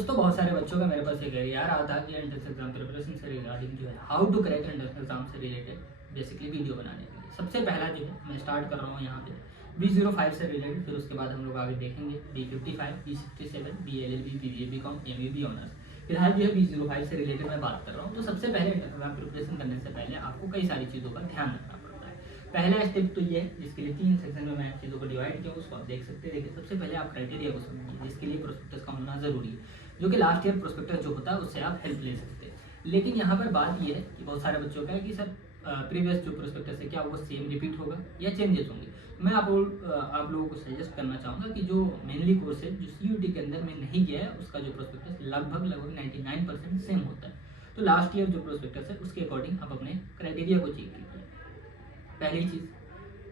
दोस्तों बहुत सारे बच्चों का मेरे पास एक यार आता है कि एंट्रेंस एग्जाम प्रिपरेशन से रिगार्डिंग जो है how to crack entrance exam से रिलेटेड बेसिकली वीडियो बनाने के लिए। सबसे पहला जो है मैं स्टार्ट कर रहा हूँ यहाँ पे B05 से रिलेटेड, फिर उसके बाद हम लोग आगे देखेंगे B55, B67, BLLB, BBA, BCom, MBA honours. फिलहाल जो है B05 से रिलेटेड मैं बात कर रहा हूँ। तो सबसे पहले एग्जाम प्रिपरेशन करने से पहले आपको कई सारी चीज़ों का ध्यान रखना पड़ता है। पहला स्टेप तो ये है जिसके लिए 3 सेक्शन में मैं चीज़ों को डिवाइड किया, उसको आप देख सकते हैं। देखिए सबसे पहले आप क्राइटेरिया को समझिए जिसके लिए प्रोस्पेक्टस का होना जरूरी है, जो कि लास्ट ईयर प्रोस्पेक्टस जो होता है उससे आप हेल्प ले सकते हैं। लेकिन यहाँ पर बात ये है कि बहुत सारे बच्चों का है कि सर प्रीवियस जो प्रोस्पेक्टस है क्या वो सेम रिपीट होगा या चेंजेस होंगे। मैं आप लोगों को सजेस्ट करना चाहूँगा कि जो मेनली कोर्स है जो CUET के अंदर में नहीं गया है उसका जो प्रोस्पेक्टस लगभग 99% सेम होता है। तो लास्ट ईयर जो प्रोस्पेक्टस है उसके अकॉर्डिंग आप अपने क्राइटेरिया को चेक कीजिए। पहली चीज़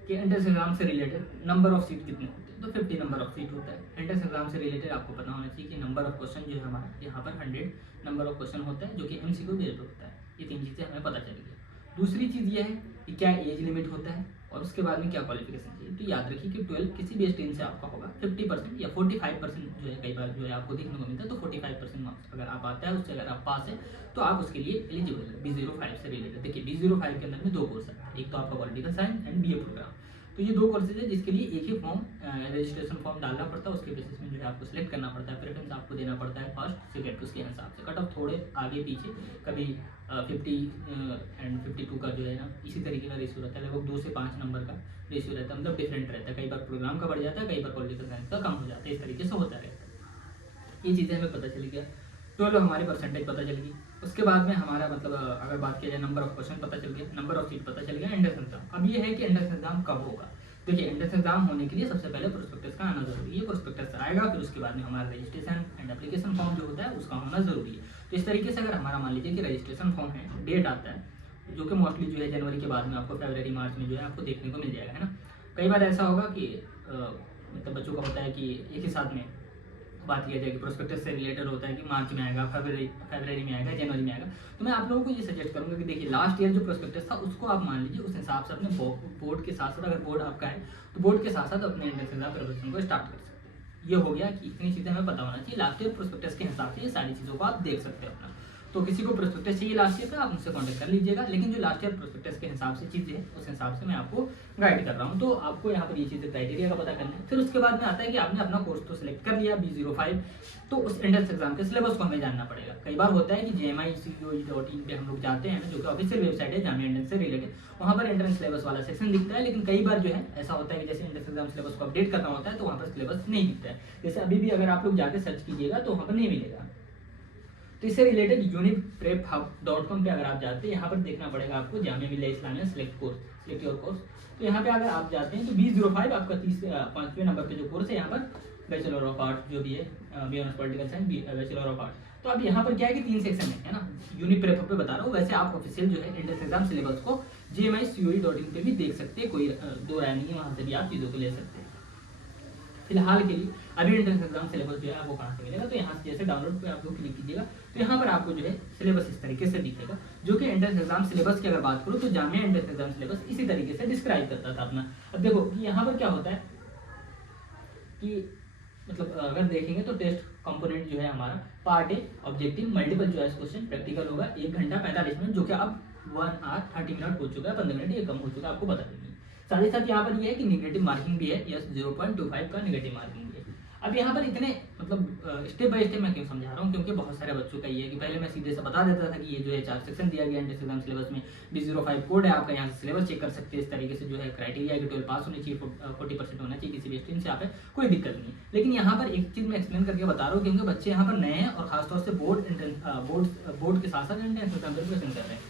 कि एंट्रेंस एग्जाम से रिलेटेड नंबर ऑफ सीट कितने होते हैं, तो 50 नंबर ऑफ सीट होता है। एंट्रेंस एग्जाम से रिलेटेड आपको पता होना चाहिए कि नंबर ऑफ क्वेश्चन जो है हमारा यहाँ पर 100 नंबर ऑफ क्वेश्चन होता है, जो कि MCQ बेस्ड होता है। ये 3 चीज़ें हमें पता चल गई। दूसरी चीज़ ये है कि क्या एज लिमिट होता है और उसके बाद में क्या क्वालिफिकेशन चाहिए। तो याद रखिए कि 12 किसी भी स्ट्रीम से आपका होगा 50% या 45% जो है, कई बार जो है आपको देखने को मिलता है। तो 45% मार्क्स अगर आप आता है उससे अगर आप पास है तो आप उसके लिए एलिजिबल है B05 से रिलेटेड। देखिए B05 के अंदर में 2 कोर्स है, एक तो आपका political science and BA programme. तो ये 2 कोर्सेज है जिसके लिए एक ही फॉर्म रजिस्ट्रेशन फॉर्म डालना पड़ता है। उसके बेसिस में जो है आपको सिलेक्ट करना पड़ता है, प्रेफरेंस आपको देना पड़ता है फर्स्ट सेकेंड, उसके हिसाब से कट ऑफ थोड़े आगे पीछे, कभी 50 एंड 52 का जो है ना इसी तरीके का रेशियो रहता है। लगभग 2 से 5 नंबर का रेशियो रहता है, मतलब डिफरेंट रहता है। कई बार प्रोग्राम का बढ़ जाता है, कई बार पॉलिटिकल साइंस का कम हो जाता है, इस तरीके से होता रहता है। ये चीज़ें हमें पता चल गया। 12 हमारी परसेंटेज पता चल गई। उसके बाद में हमारा मतलब अगर बात किया जाए नंबर ऑफ क्वेश्चन पता चल गया, नंबर ऑफ सीट पता चल गया, एंट्रेंस एग्जाम। अब ये है कि एंट्रेंस एग्जाम कब होगा। देखिए एंट्रेंस एग्जाम होने के लिए सबसे पहले प्रोस्पेक्टस का आना जरूरी है। प्रोस्पेक्टस आएगा फिर उसके बाद में हमारा रजिस्ट्रेशन एंड एप्लीकेशन फॉर्म जो होता है उसका होना जरूरी है। तो इस तरीके से अगर हमारा मान लीजिए कि रजिस्ट्रेशन फॉर्म है, डेट आता है जो कि मोस्टली जो है जनवरी के बाद में आपको फरवरी मार्च में जो है आपको देखने को मिल जाएगा, है ना। कई बार ऐसा होगा कि मतलब बच्चों का होता है कि एक ही साथ में बात किया जाए कि प्रोस्पेक्टस से रिलेटेड होता है कि मार्च में आएगा, फरवरी में आएगा, जनवरी में आएगा। तो मैं आप लोगों को ये सजेस्ट करूंगा कि देखिए लास्ट ईयर जो प्रोस्पेक्टस था उसको आप मान लीजिए उस हिसाब से अपने बोर्ड के साथ साथ, अगर बोर्ड आपका है तो बोर्ड के साथ साथ अपने एंट्रेंस एग्जाम प्रिपरेशन को स्टार्ट कर सकते हैं। ये हो गया कि इतनी चीज़ें हमें पता होना चाहिए। लास्ट ईयर प्रोस्पेक्टस के हिसाब से ये सारी चीज़ों को आप देख सकते हो अपना। तो किसी को प्रोस्पेक्टस चाहिए लास्ट ईयर का आप मुझसे कॉन्टैक्ट कर लीजिएगा, लेकिन जो लास्ट ईयर प्रोस्पेक्टस के हिसाब से चीज़ें हैं उस हिसाब से मैं आपको गाइड कर रहा हूँ। तो आपको यहाँ पर ये चीज़ें क्राइटेरिया का पता करना है। फिर उसके बाद में आता है कि आपने अपना कोर्स तो सिलेक्ट कर लिया B05, तो उस एंट्रेंस एग्जाम के सिलेबस को हमें जानना पड़ेगा। कई बार होता है कि JMICUE.in पे हम लोग जाते हैं ना, जो कि ऑफिशियल वेबसाइट है जामिया एंट्रेंस से रिलेटेड, वहाँ पर एंट्रेंस सिलेबस वाला सेक्शन दिखता है। लेकिन कई बार जो है ऐसा होता है कि जैसे एंट्रेंस एग्जाम सिलेबस को अपडेट करना होता है तो वहाँ पर सिलेबस नहीं दिखता है। जैसे अभी भी अगर आप लोग जाकर सर्च कीजिएगा तो वहाँ पर नहीं मिलेगा। तो इससे रिलेटेड uniprep.com पे अगर आप जाते हैं, यहाँ पर देखना पड़ेगा आपको Jamia Millia Islamia select your course. तो यहाँ पे अगर आप जाते हैं तो B05 आपका 5वें नंबर पे जो कोर्स है, यहाँ पर बैचलर ऑफ आर्ट जो भी है, B.Honors political science, bachelor of art. तो अब यहाँ पर क्या है कि 3 सेक्शन है ना, यूनिप्रेप पे बता रहा हूँ। वैसे आप ऑफिशियल जो है एंट्रेंस एग्जाम सिलेबस को JMICUE.in पे भी देख सकते हैं, कोई दो राय नहीं है, वहाँ से भी आप चीज़ों को ले सकते हैं। फिलहाल के लिए अभी एंट्रेंस एग्जाम सिलेबस जो है आपको कहाँ से मिलेगा, तो यहाँ से जैसे डाउनलोड पे आप लोग क्लिक कीजिएगा तो यहाँ पर आपको जो है सिलेबस इस तरीके से दिखेगा। जो कि एंट्रेंस एग्जाम सिलेबस की अगर बात करूँ तो जामिया एंट्रेंस एग्जाम सिलेबस इसी तरीके से डिस्क्राइब करता था अपना। अब देखो कि यहाँ पर क्या होता है कि मतलब अगर देखेंगे तो टेस्ट कंपोनेंट जो है हमारा part A objective multiple choice question practical होगा 1 घंटा 45 मिनट, जो कि अब 1 आवर 30 मिनट हो चुका है, 15 मिनट ये कम हो चुका है, आपको बता देंगे। साथ ही साथ यहाँ पर ये है कि निगेटिव मार्किंग भी है, यस 0.25 का निगेटिव मार्किंग भी है। अब यहाँ पर इतने मतलब स्टेप बाय स्टेप मैं क्यों समझा रहा हूँ, क्योंकि बहुत सारे बच्चों का ये है कि पहले मैं सीधे से बता देता था कि ये जो है 4 सेक्शन दिया गया एंट्रेंस एग्जाम सिलेबस में, B05 कोड है आपका, यहाँ से सिलेबस चेक कर सकते हैं। इस तरीके से जो है क्राइटेरिया है कि 12 पास होनी चाहिए, 40% होना चाहिए किसी भी स्ट्रीम से, आप है कोई दिक्कत नहीं। लेकिन यहाँ पर एक चीज़ मैं एक्सप्लेन करके बता रहा हूँ क्योंकि बच्चे यहाँ पर नए हैं और खासतौर से बोर्ड के साथ साथ एंट्रेंस एग्जाम प्रिपरेशन कर रहे हैं।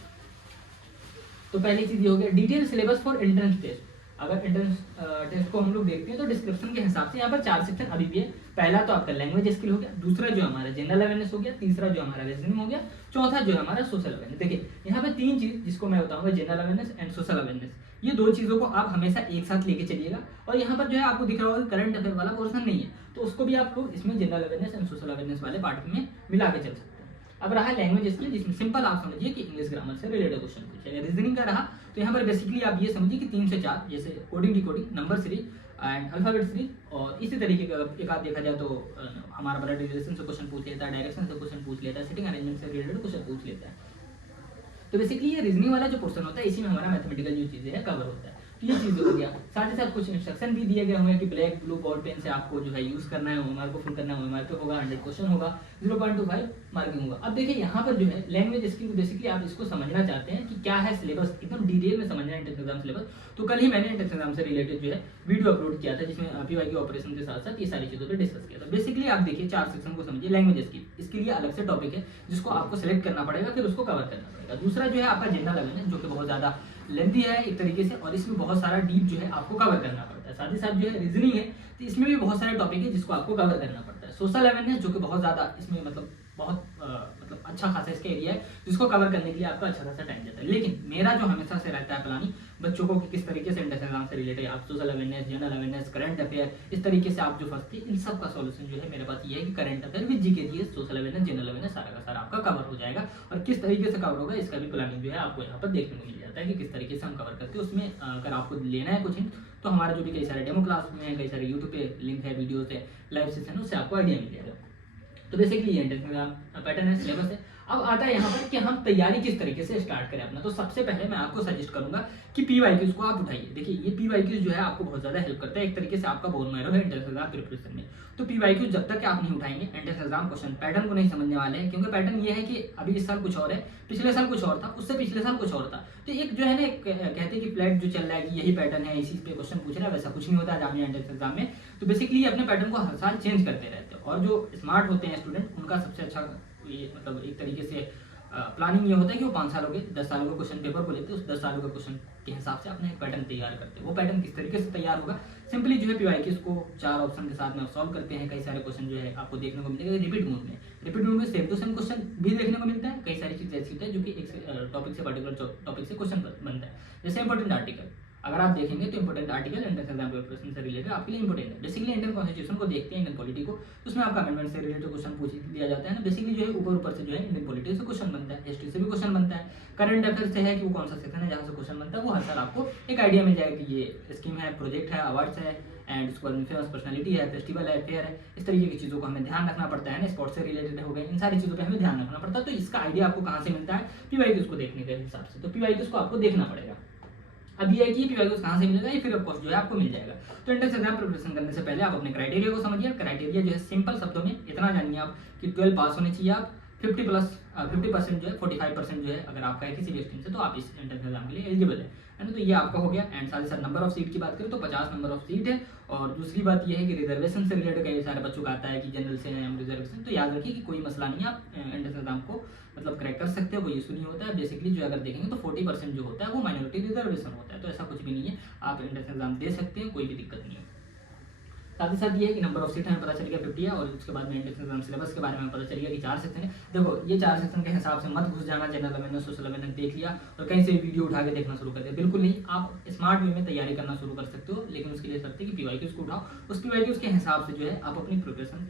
तो पहली चीज़ ये हो गया detail syllabus for entrance test. अगर एंट्रेंस टेस्ट को हम लोग देखते हैं तो डिस्क्रिप्शन के हिसाब से यहाँ पर 4 सेक्शन अभी भी है। पहला तो आपका लैंग्वेज स्किल हो गया, दूसरा जो हमारा जनरल अवेयरनेस हो गया, तीसरा जो हमारा रीजनिंग हो गया, चौथा जो हमारा सोशल अवेयरनेस। देखिए यहाँ पे 3 चीज जिसको मैं बताऊंगा, general awareness and social awareness. ये 2 चीजों को आप हमेशा एक साथ लेके चलिएगा। और यहाँ पर जो है आपको दिख रहा होगा करंट अफेयर वाला पोर्शन नहीं है, तो उसको भी आप लोग इसमें general awareness and social awareness वाले पार्ट में मिला के चल सकते हैं। अब रहा लैंग्वेज स्किल, जिसमें सिंपल आप समझिए कि इंग्लिश ग्रामर से रिलेटेड क्वेश्चन पूछेगा। रीजनिंग का रहा तो यहाँ पर बेसिकली आप ये समझिए कि 3 से 4 जैसे coding decoding, number series, and alphabet series. और इसी तरीके का एक आध देखा जाए तो हमारा ब्लड रिलेशन से क्वेश्चन पूछ लेता है, डायरेक्शन से क्वेश्चन पूछ लेता है, सिटिंग अरेंजमेंट से रिलेटेड क्वेश्चन पूछ लेता है। तो बेसिकली ये रीजनिंग वाला जो पोर्शन होता है इसी में हमारा मैथमेटिकल जो चीज़ें हैं कवर होता है। तो ये चीज़ हो गया, साथ ही साथ कुछ इंस्ट्रक्शन भी दिए गए हुए हैं कि ब्लैक ब्लू बॉल पेन से आपको जो है यूज़ करना है, ओएमआर को फिल करना है, ओएमआर पे होगा 100 क्वेश्चन होगा, 0.25 मार्किंग होगा। अब देखिए यहाँ पर जो है लैंग्वेज स्किल, बेसिकली आप इसको समझना चाहते हैं कि क्या है सिलेबस, एकदम डिटेल में समझना है एंट्रेंस एग्जाम सिलेबस। तो कल ही मैंने एंट्रेंस एग्जाम से रिलेटेड जो है वीडियो अपलोड किया था जिसमें पीवाई के ऑपरेशन के साथ साथ ये सारी चीज़ों पर डिस्कस किया था। बेसिकली आप देखिए 4 सेक्शन को समझिए। लैंग्वेज स्किल, इसके लिए अलग से टॉपिक है जिसको आपको सेलेक्ट करना पड़ेगा, फिर उसको कवर करना पड़ेगा। दूसरा जो है आपका जनरल अवेयरनेस, जो कि बहुत ज़्यादा लेंथी है एक तरीके से, और इसमें बहुत सारा डीप जो है आपको कवर करना पड़ता है। साथ ही साथ जो है रीजनिंग है, तो इसमें भी बहुत सारे टॉपिक है जिसको आपको कवर करना पड़ता है। सोशल अवेयरनेस, जो कि बहुत ज़्यादा इसमें मतलब बहुत मतलब अच्छा खासा इसका एरिया है जिसको कवर करने के लिए आपका अच्छा खासा टाइम जाता है। लेकिन मेरा जो हमेशा से रहता है प्लानिंग बच्चों को कि किस तरीके से एंट्रेंस एग्जाम से रिलेटेड आप social awareness, general awareness, current affair, इस तरीके से आप जो फंसते हैं, इन सब का सॉल्यूशन जो है मेरे पास ये है कि current affair with GK GS, social awareness, general awareness सारा का सारा आपका कवर हो जाएगा। और किस तरीके से कवर होगा इसका भी प्लानिंग जो है आपको यहाँ पर देखने को मिल जाता है कि किस तरीके से हम कवर करते हैं। उसमें अगर आपको लेना है कुछ हिंट तो हमारे जो भी कई सारे डेमो क्लास में है, कई सारे यूट्यूब पे लिंक है, वीडियोस है, लाइव सेशन है, उससे आपको आइडिया मिल जाएगा। तो बेसिकली ये एंट्रेंस एग्जाम पैटर्न है, सिलेबस है। अब आता है यहाँ पर कि हम तैयारी किस तरीके से स्टार्ट करें अपना। तो सबसे पहले मैं आपको सजेस्ट करूंगा कि पीवाईक्यूज को आप उठाइए। देखिए ये पीवाईक्यूज जो है आपको बहुत ज्यादा हेल्प करता है, एक तरीके से आपका बोन मैरो है एंट्रेंस एग्जाम प्रिपरेशन में। तो पीवाईक्यूज जब तक आप नहीं उठाएंगे, एंट्रेंस एग्जाम क्वेश्चन पैटर्न को नहीं समझने वाले हैं, क्योंकि पैटर्न ये है कि अभी इस साल कुछ और है, पिछले साल कुछ और था, उससे पिछले साल कुछ और था। तो एक जो है ना कहते हैं कि फ्लैट जो चल रहा है कि यही पैटर्न है, इसी पे क्वेश्चन पूछ रहा है, वैसा कुछ नहीं होता है जामिया एंट्रेंस एग्जाम में। तो बेसिकली अपने पैटर्न को हर साल चेंज करते रहते हैं। और जो स्मार्ट होते हैं स्टूडेंट, उनका सबसे अच्छा ये मतलब एक तरीके से प्लानिंग ये होता है कि वो 5 सालों के 10 सालों के क्वेश्चन पेपर को लेते हैं, उस 10 सालों के क्वेश्चन के हिसाब से अपना एक पैटर्न तैयार करते हैं। वो पैटर्न किस तरीके से तैयार होगा, सिंपली जो है पीवाईक्यूज को 4 ऑप्शन के साथ में सॉल्व करते हैं। कई सारे क्वेश्चन जो है आपको देखने को मिलेगा रिपीट मोड में। रिपीट मोड में सेम टू सेम क्वेश्चन भी देखने को मिलता है। कई सारी चीज़ ऐसी होती है जो कि एक टॉपिक से पर्टिकुलर टॉपिक से क्वेश्चन बनता है। जैसे इंपॉर्टेंट आर्टिकल अगर आप देखेंगे तो important article entrance exam preparation से रिलेटेड आपके लिए इंपॉर्टेंट है। बेसिकली इंडियन कॉन्स्टिट्यूशन को देखते हैं, इंडियन पॉलिटी को, तो उसमें आपका अमेंडमेंट से रिलेटेड क्वेश्चन पूछ दिया जाता है ना। बेसिकली जो है ऊपर ऊपर से जो है इंडियन पॉलिटी से क्वेश्चन बनता है, हिस्ट्री से भी क्वेश्चन बनता है, करंट अफेयर से है कि वो कौन सा सेक्शन है जहाँ से क्वेश्चन बनता है, वो हर साल आपको एक आइडिया मिल जाएगा कि ये स्कीम है, प्रोजेक्ट है, अवार्ड्स है, एंड उसके बाद फेमस पर्सनैलिटी है, फेस्टिवल है, फेयर है। इस तरीके की चीज़ों को हमें ध्यान रखना पड़ता है ना, स्पोर्ट्स से रिलेटेड हो गए, इन सारी चीज़ों पे हमें ध्यान रखना पड़ता है। तो इसका आइडिया आपको कहाँ से मिलता है, पीवाईक्यूज को देखने के हिसाब से। तो पीवाईक्यूज को आपको देखना पड़ेगा। अब ये है कि पीवाईक्यूज कहाँ से मिलेगा, ये फ्री ऑफ कॉस्ट जो है आपको मिल जाएगा। तो एंट्रेंस एग्जाम प्रिपरेशन करने से पहले आप अपने क्राइटेरिया को समझिए। क्राइटेरिया जो है सिंपल शब्दों में इतना जानिए आप कि 12 पास होने चाहिए आप, 50% जो है 45% जो है अगर आपका है किसी भी स्ट्रीम से, तो आप इस एंट्रेंस एग्जाम के लिए एलिजिबल है ना। तो ये आपका हो गया। एंड साथ ही साथ नंबर ऑफ सीट की बात करें तो 50 नंबर ऑफ सीट है। और दूसरी बात ये है कि रिजर्वेशन से रिलेटेड कई सारे बच्चों का आता है कि जनरल से हम रिजर्वेशन, तो याद रखिए कि कोई मसला नहीं है, आप एंट्रेंस एग्जाम को मतलब क्रैक कर सकते हो, कोई इशू नहीं होता है। बेसिकली जो अगर देखेंगे तो 40% जो होता है वो माइनॉरिटी रिजर्वेशन होता है, तो ऐसा कुछ भी नहीं है, आप एंट्रेंस एग्जाम दे सकते हैं, कोई भी दिक्कत नहीं है। साथ ही साथ ये है कि नंबर ऑफ सीट हमें पता चल गया 50 है। और उसके बाद में एंट्रेंस एग्जाम सिलेबस के बारे में पता चल गया कि 4 सेक्शन है। देखो ये 4 सेक्शन के हिसाब से मत घुस जाना, जनरल अवेयरनेस, सोशल अवेयरनेस देख लिया और कहीं से वीडियो उठा के देखना शुरू कर दिया, बिल्कुल नहीं। आप स्मार्ट वे में तैयारी करना शुरू कर सकते हो, लेकिन उसके लिए शर्त है कि पीवाईक्यूज को उठाओ, उस पीवाईक्यूज के हिसाब से जो है आप अपनी प्रिपरेशन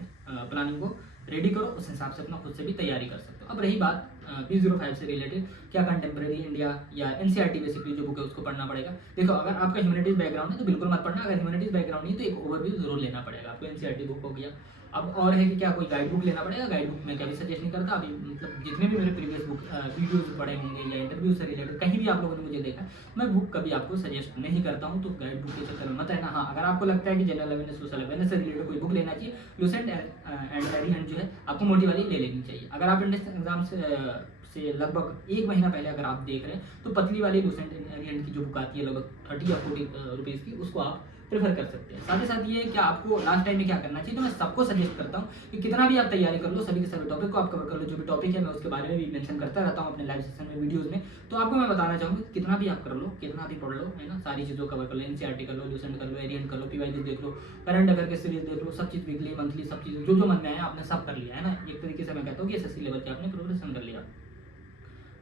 प्लानिंग को रेडी करो, उस हिसाब से अपना खुद से भी तैयारी कर सकते हो। अब रही बात B05 से रिलेटेड, क्या कंटेम्प्रेरी इंडिया या एनसीईआरटी बेसिकली जो बुक है उसको पढ़ना पड़ेगा। देखो अगर आपका ह्यूमैनिटीज बैकग्राउंड है तो बिल्कुल मत पढ़ना, अगर ह्यूमैनिटीज बैकग्राउंड नहीं तो एक ओवरव्यू जरूर लेना पड़ेगा आपको। एनसीईआरटी बुक हो गया। अब और है कि क्या कोई गाइड बुक लेना पड़ेगा, गाइड बुक मैं कभी सजेस्ट नहीं करता। अभी मतलब जितने भी मेरे प्रीवियस बुक वीडियोज पढ़े होंगे या इंटरव्यू से रिलेटेड कहीं भी आप लोगों ने मुझे देखा, मैं बुक कभी आपको सजेस्ट नहीं करता हूँ, तो गाइड बुक के चक्कर में मत रहना। हाँ अगर आपको लगता है कि जनरल अवेयरनेस, सोशल अवेयरनेस से रिलेटेड कोई बुक लेना चाहिए, लूसेंट एंड एरिहंट जो है आपको मोटी वाली ले लेनी चाहिए। अगर आप एंट्रेंस एग्जाम से लगभग 1 महीना पहले अगर आप देख रहे हैं तो पतली वाली लूसेंट एरिहंट की जो बुक आती है लगभग 30 या 40 रुपीज़ की, उसको आप प्रेफर कर सकते हैं। साथ ही साथ ये कि आपको लास्ट टाइम में क्या करना चाहिए, तो मैं सबको सजेस्ट करता हूँ कि कितना भी आप तैयारी कर लो, सभी के सभी टॉपिक को आप कवर कर लो। जो भी टॉपिक है मैं उसके बारे में भी मेंशन करता रहता हूँ अपने लाइव सेशन में, वीडियोस में। तो आपको मैं बताना चाहूँगा कि कितना भी आप कर लो, कितना भी पढ़ लो, है ना, सारी चीज़ों कवर कर लो। एनसीईआरटी कर लो, लूसेंट कर लो, एरिहंट कर लो, पीवाईक्यूज देख लो, करंट अफेयर के सीरीज देख लो, सब चीज़ वीकली मंथली सब चीज़ जो मन में आया आपने सब कर लिया है ना। एक तरीके से मैं कहता हूँ कि एसएससी लेवल की आपने प्रिपरेशन कर लिया।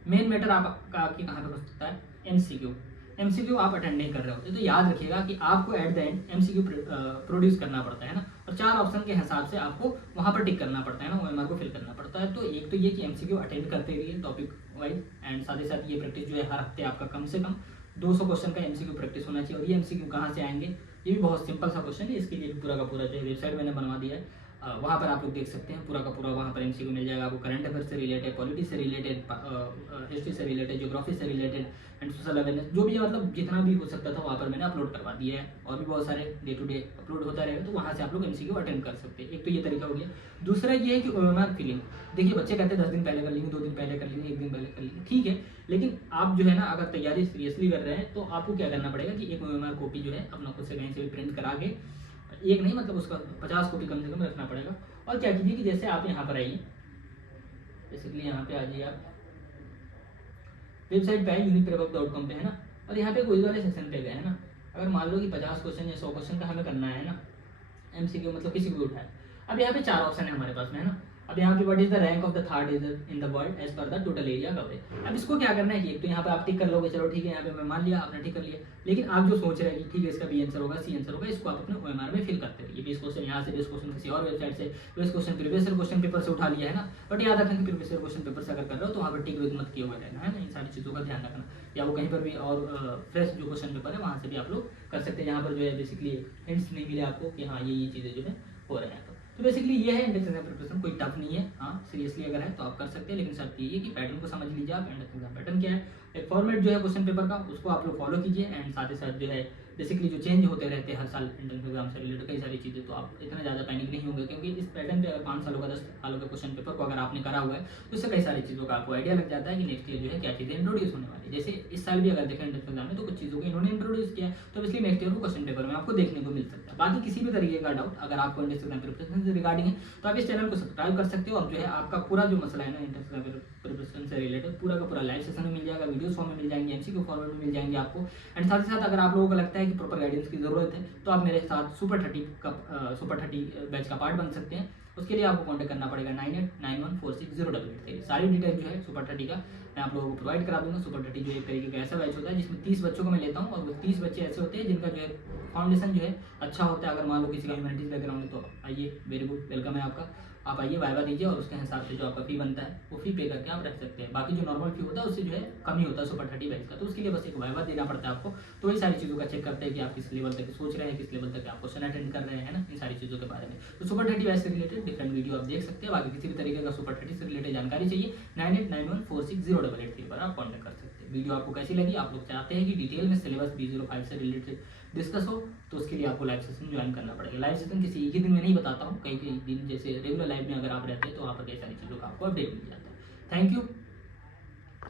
मेन मैटर आपकी कहाँ पे बचता है, एमसीक्यू। एमसीक्यू आप अटेंड नहीं कर रहे होते तो याद रखिएगा कि आपको at the end MCQ produce करना पड़ता है ना, और 4 ऑप्शन के हिसाब से आपको वहाँ पर टिक करना पड़ता है ना, ओएमआर को फिल करना पड़ता है। तो एक तो ये कि एमसीक्यू अटेंड करते रहिए टॉपिक वाइज, एंड साथ ही साथ ये प्रैक्टिस जो है हर हफ्ते आपका कम से कम 200 क्वेश्चन का एमसीक्यू प्रैक्टिस होना चाहिए। और ये एमसीक्यू कहाँ से आएंगे, ये भी बहुत सिंपल सा क्वेश्चन है, इसके लिए भी पूरा का पूरा जो है वेबसाइट मैंने बनवा दिया है, वहाँ पर आप लोग देख सकते हैं पूरा का पूरा। वहाँ पर एमसीक्यू मिल जाएगा आपको, करंट अफेयर से रिलेटेड, पॉलिटिक्स से रिलेटेड, हिस्ट्री से रिलेटेड, ज्योग्राफी से रिलेटेड एंड सोशल अवेयरनेस, जो भी है मतलब जितना भी हो सकता था वहाँ पर मैंने अपलोड करवा दिया है। और भी बहुत सारे डे टू डे अपलोड होता रहेगा, तो वहाँ से आप लोग एमसीक्यू अटेंड कर सकते हैं। एक तो ये तरीका हो गया। दूसरा ये है कि ओएमआर फिलिंग, देखिए बच्चे कहते हैं 10 दिन पहले कर लेंगे, 2 दिन पहले कर लेंगे, 1 दिन पहले कर लेंगे, ठीक है, लेकिन आप जो है ना अगर तैयारी सीरियसली कर रहे हैं तो आपको क्या करना पड़ेगा कि एक ओएमआर कॉपी जो है अपना खुद से कहीं से भी प्रिंट करा के, एक नहीं मतलब उसका 50 कॉपी कम से कम रखना पड़ेगा। और क्या कीजिए कि जैसे आप यहाँ पर आइए, बेसिकली यहाँ पे आ जाइए आप, वेबसाइट पे है uniprepub.com पे है ना, और यहाँ पे क्विज वाले सेक्शन पे गए है ना। अगर मान लो कि 50 क्वेश्चन या 100 क्वेश्चन का हमें करना है ना, एमसीक्यू मतलब किसी को भी उठाए, अब यहाँ पे 4 ऑप्शन है हमारे पास में है ना। अब यहाँ पे what is the rank of the third in the world as per the total area coverage. अब इसको क्या करना है कि एक तो यहाँ पे आप टिक कर लोगे, चलो ठीक है, यहाँ पे मैं मान लिया आपने टिक कर लिया, लेकिन आप जो सोच रहे हैं कि ठीक है इसका बी आंसर होगा, सी आंसर होगा, इसको आप अपने ओएमआर में फिल करते रहिए। 20 क्वेश्चन यहाँ से, 20 क्वेश्चन किसी और वेबसाइट से, 20 क्वेश्चन प्रीवियस क्वेश्चन पेपर से उठा लिया है ना। बट याद रखना कि प्रीवियस क्वेश्चन पेपर से अगर कर रहे हो तो वहाँ पर टिक विद मत किए हुए रहना है ना, इन सारी चीज़ों का ध्यान रखना। या वो कहीं पर भी और फ्रेश जो क्वेश्चन पेपर है वहाँ से भी आप लोग कर सकते हैं, यहाँ पर जो है बेसिकली हिंट्स नहीं मिले आपको कि हाँ ये चीज़ें जो है हो रहे हैं। तो बेसिकली ये है इंडेक्स एग्जाम प्रिपरेशन, कोई टफ नहीं है। हाँ सीरियसली अगर है तो आप कर सकते हैं, लेकिन शर्त ये है कि पैटर्न को समझ लीजिए आप। इंडेक्स एग्जाम पैटर्न क्या है, एक फॉर्मेट जो है क्वेश्चन पेपर का, उसको आप लोग फॉलो कीजिए। एंड साथ ही साथ जो है बेसिकली जो चेंज होते रहते हैं हर साल इंडेक्स एग्जाम से रिलेटेड कई सारी चीज़ें, तो आप इतना ज़्यादा पैनिक नहीं होंगे, क्योंकि इस पैटर्न पे अगर 5 सालों का 10 सालों का क्वेश्चन पेपर को अगर आपने करा हुआ है तो इससे कई सारी चीज़ों का आपको आइडिया लग जाता है कि नेक्स्ट ईयर जो है क्या चीज़ें इंट्रोड्यूस होने वाली है। जैसे इस साल भी अगर देखें इंडेक्स एग्जाम में तो कुछ चीज़ों को इन्होंने इंट्रोड्यूस किया, तो इसलिए नेक्स्ट ईयर को क्वेश्चन पेपर में आपको देखने को मिल सकता है। बाकी किसी भी तरीके का डाउट अगर आपको इंडेक्स एग्जाम प्रिपरेशन से रिगार्डिंग है तो आप इस चैनल को सब्सक्राइब कर सकते हो, और जो है आपका पूरा जो मसला है ना इंडेक्स एग्जाम प्रिपरेशन से रिलेटेड पूरा का पूरा लाइव सेशन में मिल जाएगा, वीडियोस फॉर्म में मिल जाएंगे, एमसीक्यू फॉर्मेट में मिल जाएंगे आपको। एंड साथ ही साथ अगर आप लोगों को लगता है कि प्रॉपर गाइडेंस की जरूरत है तो आप मेरे साथ सुपर 30 बैच का पार्ट बन सकते हैं। उसके लिए आपको कांटेक्ट करना पड़ेगा 9891460883। सारी डिटेल जो है सुपर 30 का मैं आप लोगों को प्रोवाइड करा दूंगा। सुपर 30 जो एक तरीके का ऐसा बैच होता है जिसमें 30 बच्चों को मैं लेता हूँ, और वो 30 बच्चे ऐसे होते हैं जिनका जो है फाउंडेशन जो है अच्छा होता है। अगर मान लो किसी का ह्यूमैनिटीज बैकग्राउंड है तो आइए, वेरी गुड, वेलकम है आपका, आप आइए वाइवा दीजिए, और उसके हिसाब से जो आपका फी बनता है वो फी पे करके आप रख सकते हैं। बाकी जो नॉर्मल फी होता है उससे जो है कम ही होता है सुपर 30 बैच का, तो उसके लिए बस एक वाइवा देना पड़ता है आपको। तो वही सारी चीज़ों का चेक करते हैं कि आप किस लेवल तक सोच रहे हैं, किस लेवल तक आप क्वेश्चन अटेंड कर रहे हैं ना, इन सारी चीज़ों के बारे में। तो सुपर 30 बैच से रिलेटेड डिफरेंट वीडियो आप देख सकते हैं। बाकी किसी भी तरीके का सुपर 30 से रिलेटेड जानकारी चाहिए 9891460883 पर आप कॉन्टैक्ट कर सकते हैं। वीडियो आपको कैसी लगी, आप लोग चाहते हैं कि डिटेल में सिलेबस B05 से रिलेटेड डिस्कस हो, तो उसके लिए आपको लाइव सेशन ज्वाइन करना पड़ेगा। लाइव सेशन किसी एक ही दिन में नहीं बताता हूँ, कई कई दिन जैसे रेगुलर लाइव में अगर आप रहते हैं तो वहाँ पर कई सारी चीज़ों का आपको अपडेट मिल जाता है। Thank you.